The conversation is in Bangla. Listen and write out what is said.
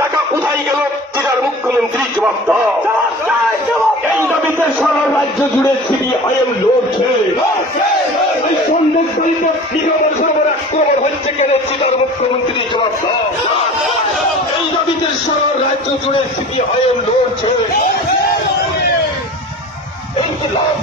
টাকা কোথায় গেল? জেলার মুখ্যমন্ত্রী জবাব এই দাবিতে সারা রাজ্য জুড়ে সিবিআইএম লড়ছে। এই আক্রমণ হচ্ছে কেন? মুখ্যমন্ত্রী জবাব দাও। এই দাবিতে সারা রাজ্য জুড়ে সিপিআইএম লড়ছে। এই লাভ।